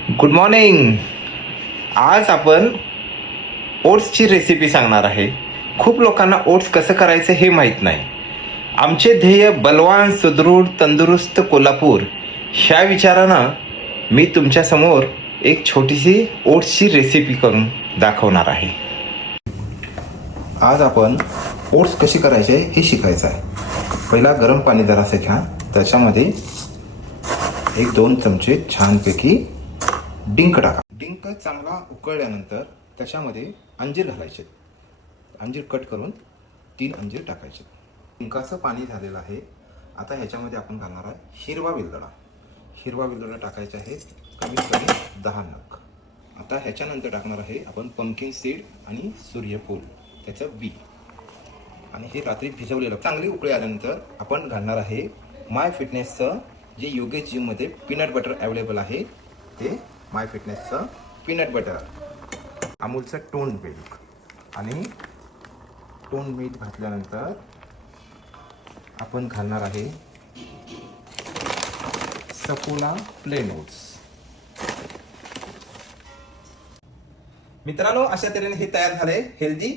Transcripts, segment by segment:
Good morning. आज आपण ओट्सची रेसिपी सांगणार आहे. खूप लोकांना ओट्स कसं करायचं हे माहीत नाही. आमचे ध्येय बलवान, सुदृढ, तंदुरुस्त कोल्हापूर ह्या विचारानं मी तुमच्यासमोर एक छोटीशी ओट्सची रेसिपी करून दाखवणार आहे. आज आपण ओट्स कशी करायचे हे शिकायचं आहे. पहिला गरम पाणी जरासं घ्या, त्याच्यामध्ये 1-2 चमचे छानपैकी डिंक टाका. डिंक चांगला उकळल्यानंतर त्याच्यामध्ये अंजीर घालायचे. अंजीर कट करून 3 अंजीर टाकायचे. डिंकाचं पाणी झालेलं आहे. आता ह्याच्यामध्ये आपण घालणार आहे हिरवा वेलदोडा. हिरवा वेलदोडा टाकायचा आहे कमीत कमी 10 नग. आता ह्याच्यानंतर टाकणार आहे आपण पंपकिन सीड आणि सूर्यफूल, त्याचं बी, आणि हे रात्री भिजवलेलं. चांगली उकळी आल्यानंतर आपण घालणार आहे माय फिटनेसचं जे योगेश जिममध्ये पीनट बटर अवेलेबल आहे, ते माय फिटनेसचं पीनट बटर, अमूलचं टोन मिल्क, आणि टोन मिल्क घातल्यानंतर आपण घालणार आहे सफोला प्लेन ओट्स. मित्रांनो, अशा तऱ्हेने हे तयार झाले हेल्दी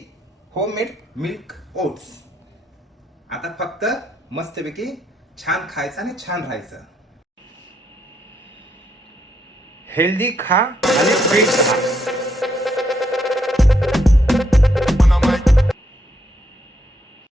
होममेड मिल्क ओट्स. आता फक्त मस्तपैकी छान खायचं आणि छान राहायचं. हेल्दी खा आणि फिट राहा.